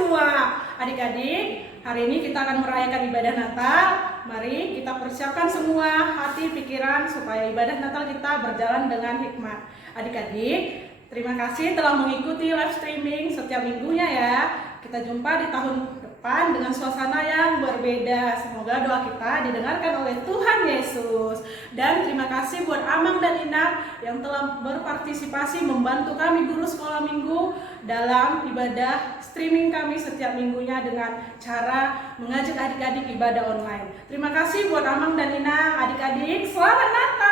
semua. Adik-adik, hari ini kita akan merayakan ibadah Natal. Mari kita persiapkan semua hati, pikiran supaya ibadah Natal kita berjalan dengan hikmat. Adik-adik, terima kasih telah mengikuti live streaming setiap minggunya ya. Kita jumpa di tahun depan dengan suasana yang berbeda. Semoga doa kita didengarkan oleh Tuhan Yesus. Dan terima kasih buat Amang dan Inang yang telah berpartisipasi membantu kami guru sekolah minggu dalam ibadah streaming kami setiap minggunya dengan cara mengajak adik-adik ibadah online. Terima kasih buat Amang dan Inang. Adik-adik, selamat Natal!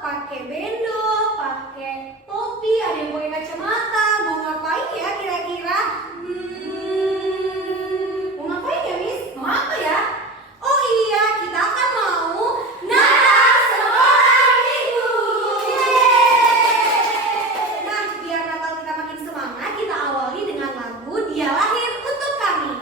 Pakai bendo, pakai topi, ada yang pakai kacamata. Mau ngapain ya kira-kira? Mau ngapain ya, Miss? Mau apa ya? Oh iya, kita akan mau Natal Sekolah Minggu. Nah, biar Natal kita makin semangat, kita awali dengan lagu Dia Lahir Untuk Kami.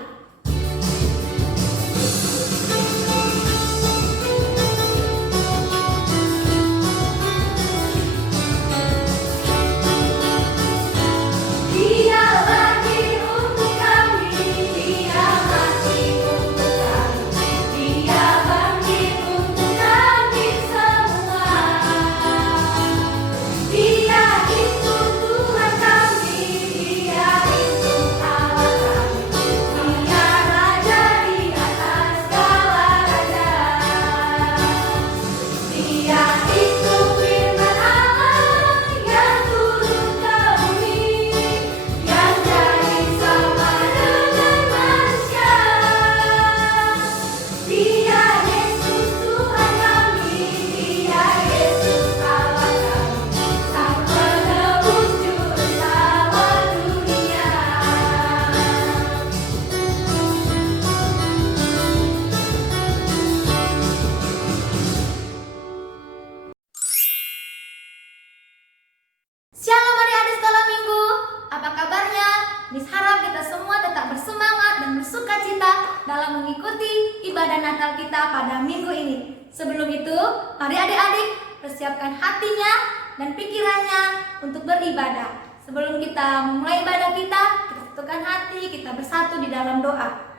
Shalom adik-adik sekolah minggu, apa kabarnya? Miss harap kita semua tetap bersemangat dan bersuka cita dalam mengikuti ibadah Natal kita pada minggu ini. Sebelum itu, mari adik-adik persiapkan hatinya dan pikirannya untuk beribadah. Sebelum kita memulai ibadah kita satukan hati, kita bersatu di dalam doa.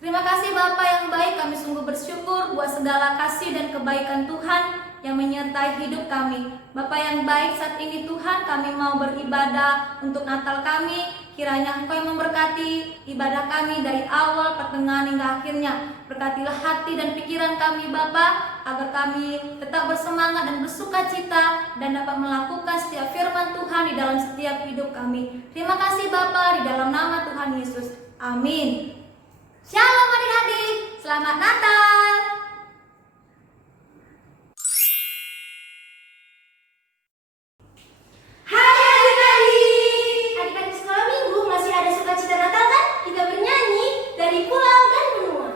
Terima kasih Bapa yang baik, kami sungguh bersyukur buat segala kasih dan kebaikan Tuhan yang menyertai hidup kami. Bapa yang baik, saat ini Tuhan kami mau beribadah untuk Natal kami. Kiranya Engkau yang memberkati ibadah kami dari awal, pertengahan hingga akhirnya. Berkatilah hati dan pikiran kami Bapa, agar kami tetap bersemangat dan bersuka cita dan dapat melakukan setiap firman Tuhan di dalam setiap hidup kami. Terima kasih Bapa, di dalam nama Tuhan Yesus. Amin. Shalom adik-adik, selamat Natal. Hai adik-adik, adik-adik sekolah minggu masih ada sukacita Natal kan? Kita bernyanyi dari pulau dan benua.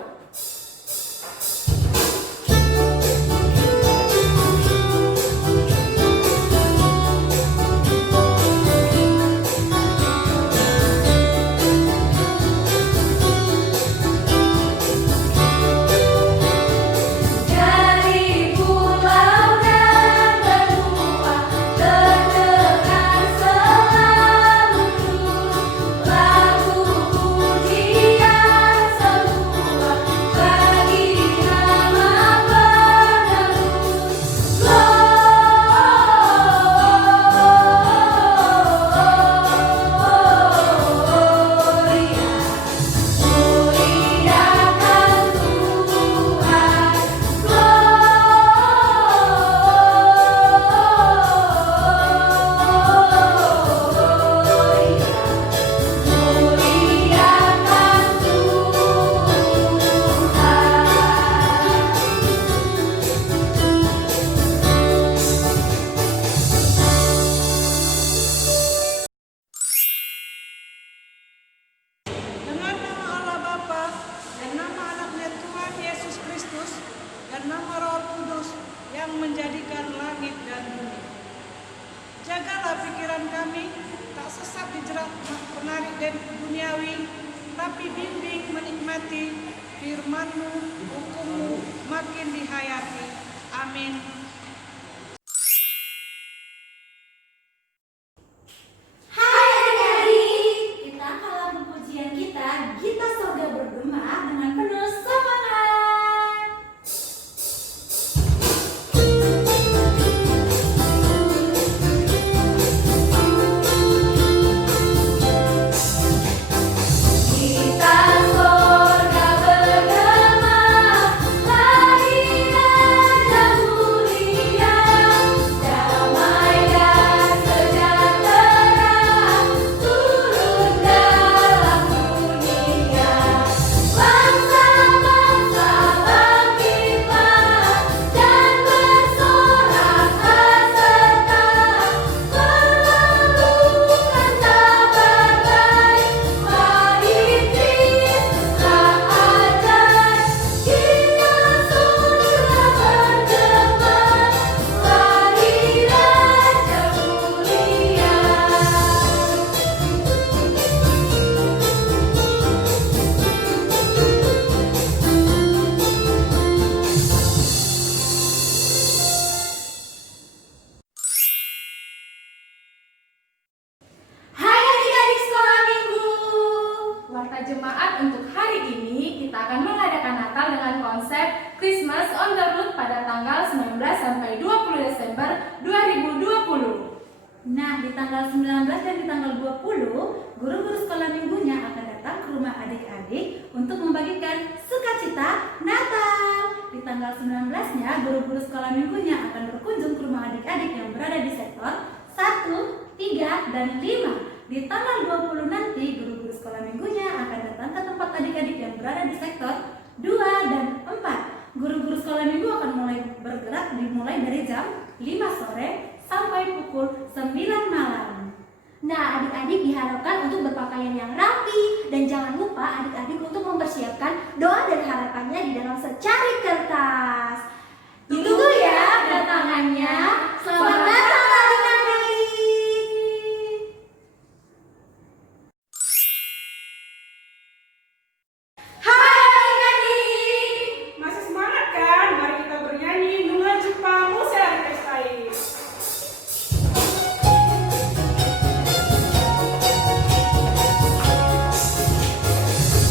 Menarik dan duniawi, tapi bimbing menikmati firman-Mu, hukum-Mu makin dihayati. Amin. Hai adik-adik, kita akan lagu pujian kita Sorga Bergema dengan penuh semangat. Kita sorga bergema, hari Raja mulia, damai dan sejahtera turun dalam dunia. Bangsa-bangsa bangkitlah dan bersorak serta melalukan kabar baik. Mari Kristuslah ajar, kita sorga bergema, hari Raja mulia. Hai adik-adik sekolah minggu. Warta jemaat untuk hari ini kita akan mengadakan Natal dengan konsep Christmas on the Road pada tanggal 19 sampai 20 Desember 2020. Nah, di tanggal 19 dan di tanggal 20, guru-guru sekolah minggunya akan datang ke rumah adik-adik untuk membagikan sukacita Natal. Di tanggal 19-nya, guru-guru sekolah minggunya akan berkunjung ke rumah adik-adik yang berada di sektor 1, 3, dan 5. Di tanggal 20 nanti, guru-guru sekolah minggunya akan datang ke tempat adik-adik yang berada di sektor 2 dan 4. Guru-guru sekolah minggu akan mulai bergerak dimulai dari jam 5 sore sampai pukul 9 malam. Nah, adik-adik diharapkan untuk berpakaian yang rapi dan jangan lupa adik-adik untuk mempersiapkan doa dan harapannya di dalam secari kertas. Ditunggu ya kedatangannya. Selamat datang adik-adik. Hai adik-adik. Masih semangat kan? Mari kita bernyanyi Nunga Jepang Musea Pestai.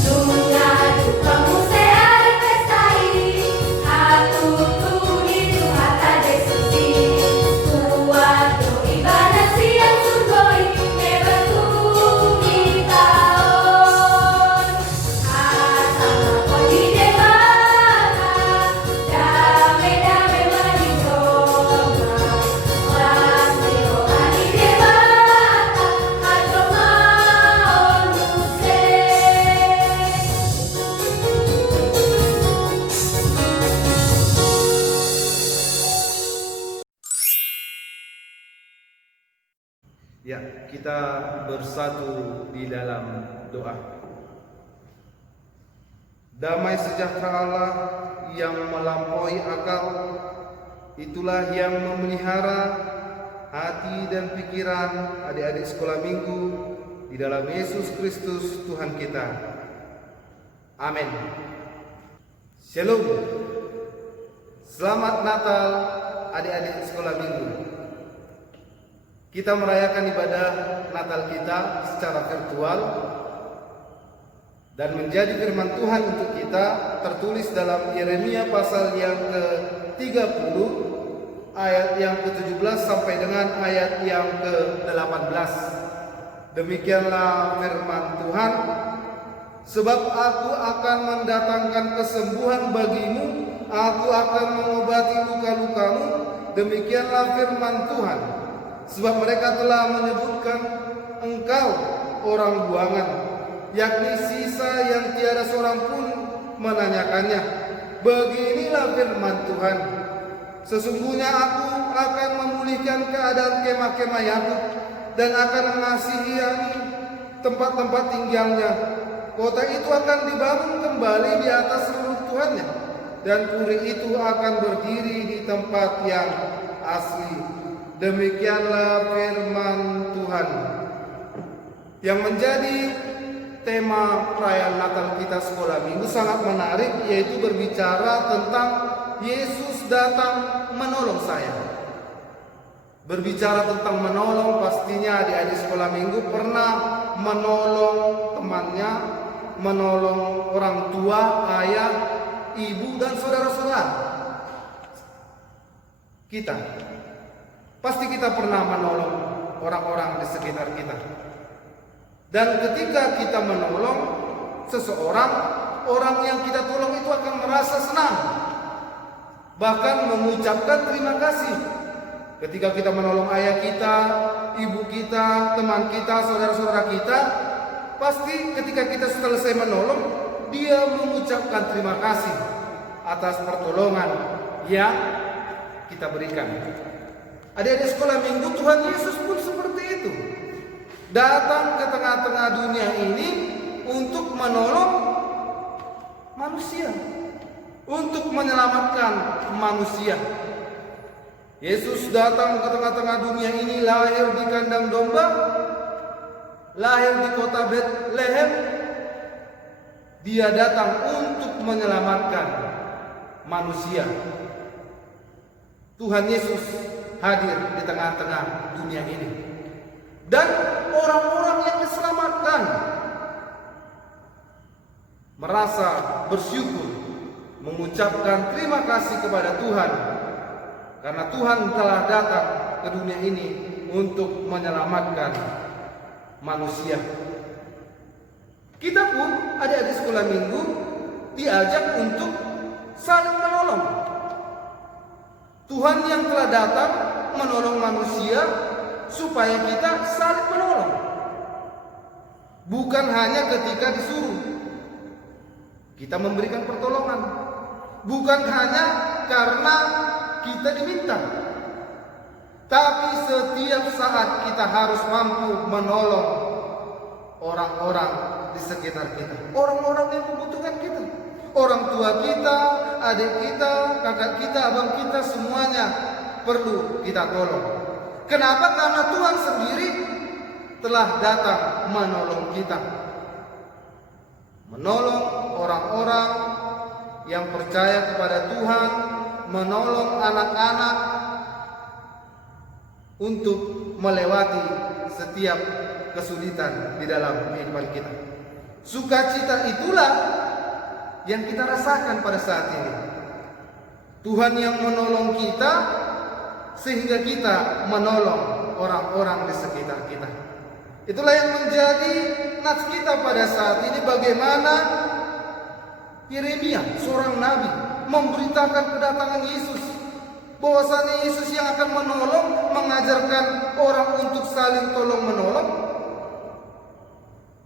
Nunga Jepang Musea Pestai, hatu turi hata desusi, suatu ibadah siang surgoi, nebetungi taon. Asal kodi debata, dame-dame manidoma, lasio ani debata, adromaon muse. Ya, kita bersatu di dalam doa. Damai sejahtera Allah yang melampaui akal, itulah yang memelihara hati dan pikiran adik-adik sekolah minggu di dalam Yesus Kristus Tuhan kita. Amin. Shalom. Selamat Natal adik-adik sekolah minggu. Kita merayakan ibadah Natal kita secara virtual dan menjadi firman Tuhan untuk kita tertulis dalam Yeremia pasal yang ke-30 ayat yang ke-17 sampai dengan ayat yang ke-18. Demikianlah firman Tuhan, sebab aku akan mendatangkan kesembuhan bagimu, aku akan mengobati luka-lukamu, demikianlah firman Tuhan. Sebab mereka telah menyebutkan engkau orang buangan, yakni sisa yang tiada seorang pun menanyakannya. Beginilah firman Tuhan, sesungguhnya aku akan memulihkan keadaan kemah-kemah Yakub dan akan mengasihi tempat-tempat tinggalnya. Kota itu akan dibangun kembali di atas reruntuhannya, dan puri itu akan berdiri di tempat yang asli. Demikianlah firman Tuhan. Yang menjadi tema perayaan Natal kita sekolah minggu sangat menarik, yaitu berbicara tentang Yesus datang menolong saya. Berbicara tentang menolong, pastinya adik-adik sekolah minggu pernah menolong temannya, menolong orang tua, ayah, ibu, dan saudara-saudara kita. Pasti kita pernah menolong orang-orang di sekitar kita. Dan ketika kita menolong seseorang, orang yang kita tolong itu akan merasa senang, bahkan mengucapkan terima kasih. Ketika kita menolong ayah kita, ibu kita, teman kita, saudara-saudara kita, pasti ketika kita selesai menolong, dia mengucapkan terima kasih atas pertolongan yang kita berikan. Adik-adik sekolah minggu, Tuhan Yesus pun seperti itu. Datang ke tengah-tengah dunia ini untuk menolong manusia, untuk menyelamatkan manusia. Yesus datang ke tengah-tengah dunia ini, lahir di kandang domba, lahir di kota Betlehem. Dia datang untuk menyelamatkan manusia. Tuhan Yesus hadir di tengah-tengah dunia ini. Dan orang-orang yang diselamatkan merasa bersyukur, mengucapkan terima kasih kepada Tuhan, karena Tuhan telah datang ke dunia ini untuk menyelamatkan manusia. Kita pun adik-adik sekolah minggu diajak untuk saling menolong. Tuhan yang telah datang menolong manusia supaya kita saling menolong. Bukan hanya ketika disuruh kita memberikan pertolongan, bukan hanya karena kita diminta, tapi setiap saat kita harus mampu menolong orang-orang di sekitar kita, orang-orang yang membutuhkan kita. Orang tua kita, adik kita, kakak kita, abang kita, semuanya perlu kita tolong. Kenapa? Karena Tuhan sendiri telah datang menolong kita, menolong orang-orang yang percaya kepada Tuhan, menolong anak-anak untuk melewati setiap kesulitan di dalam kehidupan kita. Sukacita itulah yang kita rasakan pada saat ini. Tuhan yang menolong kita sehingga kita menolong orang-orang di sekitar kita. Itulah yang menjadi nats kita pada saat ini, bagaimana Yeremia, seorang nabi, memberitakan kedatangan Yesus, bahwasanya Yesus yang akan menolong, mengajarkan orang untuk saling tolong menolong.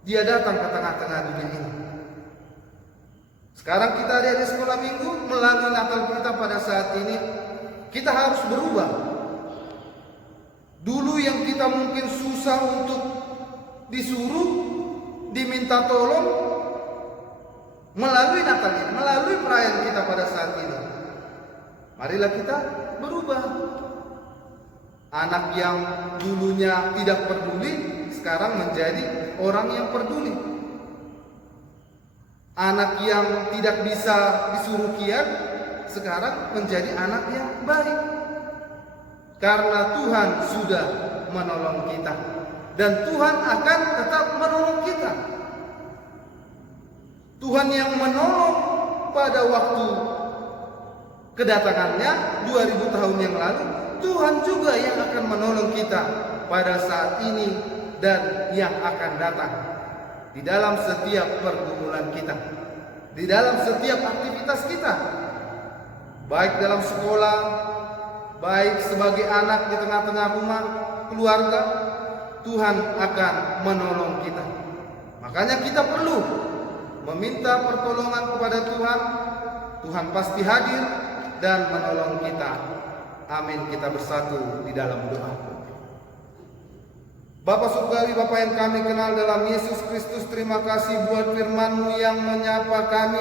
Dia datang ke tengah-tengah dunia ini. Sekarang kita ada di sekolah minggu, melalui Natal kita pada saat ini, kita harus berubah. Dulu yang kita mungkin susah untuk disuruh, diminta tolong, melalui Natal ini, melalui perayaan kita pada saat ini, marilah kita berubah. Anak yang dulunya tidak peduli, sekarang menjadi orang yang peduli. Anak yang tidak bisa disuruh kiat, sekarang menjadi anak yang baik. Karena Tuhan sudah menolong kita, dan Tuhan akan tetap menolong kita. Tuhan yang menolong pada waktu kedatangannya 2000 tahun yang lalu, Tuhan juga yang akan menolong kita pada saat ini dan yang akan datang. Di dalam setiap pergumulan kita, di dalam setiap aktivitas kita, baik dalam sekolah, baik sebagai anak di tengah-tengah rumah, keluarga, Tuhan akan menolong kita. Makanya kita perlu meminta pertolongan kepada Tuhan. Tuhan pasti hadir dan menolong kita. Amin. Kita bersatu di dalam doa. Bapa surgawi, Bapa yang kami kenal dalam Yesus Kristus, terima kasih buat firman-Mu yang menyapa kami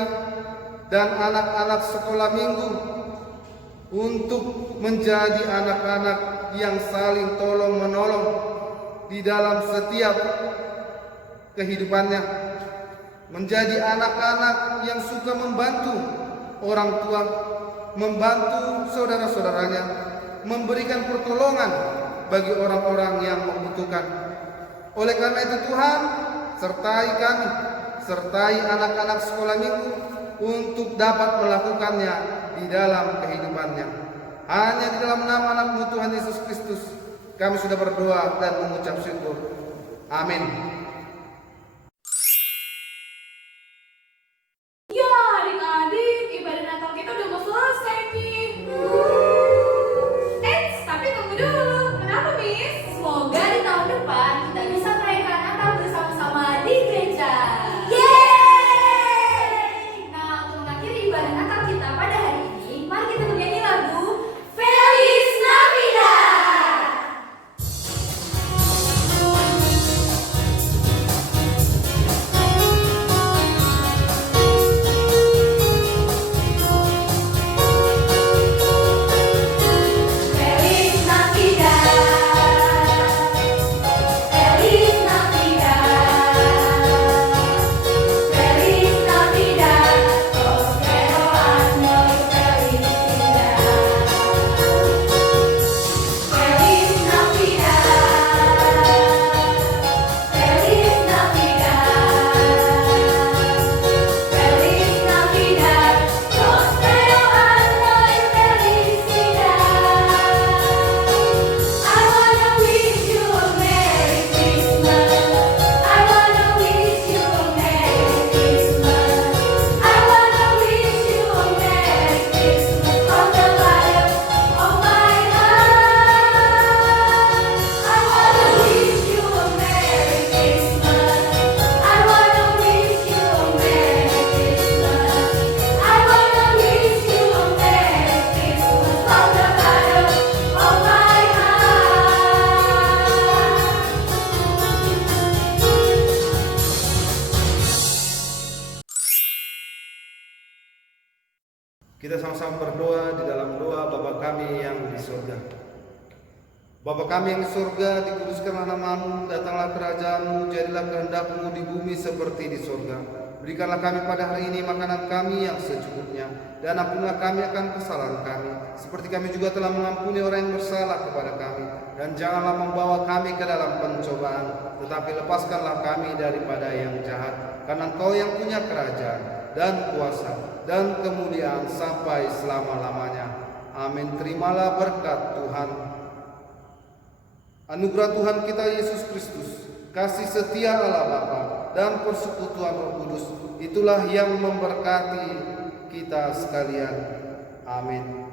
dan anak-anak sekolah minggu untuk menjadi anak-anak yang saling tolong menolong di dalam setiap kehidupannya. menjadi anak-anak yang suka membantu orang tua, membantu saudara-saudaranya, memberikan pertolongan bagi orang-orang yang membutuhkan. Oleh karena itu Tuhan, sertai kami, sertai anak-anak sekolah minggu untuk dapat melakukannya di dalam kehidupannya. Hanya di dalam nama anak-Mu Tuhan Yesus Kristus kami sudah berdoa dan mengucap syukur. Amin. Ya, adik-adik, ibadah Natal kita udah mau selesai nih. Tapi tunggu dulu. Kenapa, Miss? Semoga di tahun depan kita bisa merayakan Natal bersama-sama di gereja. Yeay! Nah, untuk mengakhiri ibadah Natal kita pada hari ini, mari kita bernyanyi lagu Feliz Navidad. Feliz Navidad, Feliz Navidad, Feliz Navidad, prospero año y felicidad. Feliz Navidad, Feliz Navidad, Feliz Navidad, prospero año y felicidad. I wanna wish you a Merry Christmas. I wanna wish you a Merry Christmas. I wanna wish you a Merry Christmas from the bottom of my heart. I wanna wish you a Merry Christmas. I wanna wish you a Merry Christmas. I wanna wish you a Merry Christmas from the bottom of my heart. Kita sama-sama berdoa di dalam doa Bapa kami yang di surga. Bapa kami yang di surga, dikuduskanlah nama-Mu, datanglah kerajaan-Mu, jadilah kehendak-Mu di bumi seperti di surga. Berikanlah kami pada hari ini makanan kami yang secukupnya, dan ampunilah kami akan kesalahan kami, seperti kami juga telah mengampuni orang yang bersalah kepada kami. Dan janganlah membawa kami ke dalam pencobaan, tetapi lepaskanlah kami daripada yang jahat. Karena Engkau yang punya kerajaan dan kuasa dan kemuliaan sampai selama-lamanya. Amin. Terimalah berkat Tuhan. Anugerah Tuhan kita Yesus Kristus, kasih setia Allah Bapa, dan persekutuan Roh Kudus, itulah yang memberkati kita sekalian. Amin.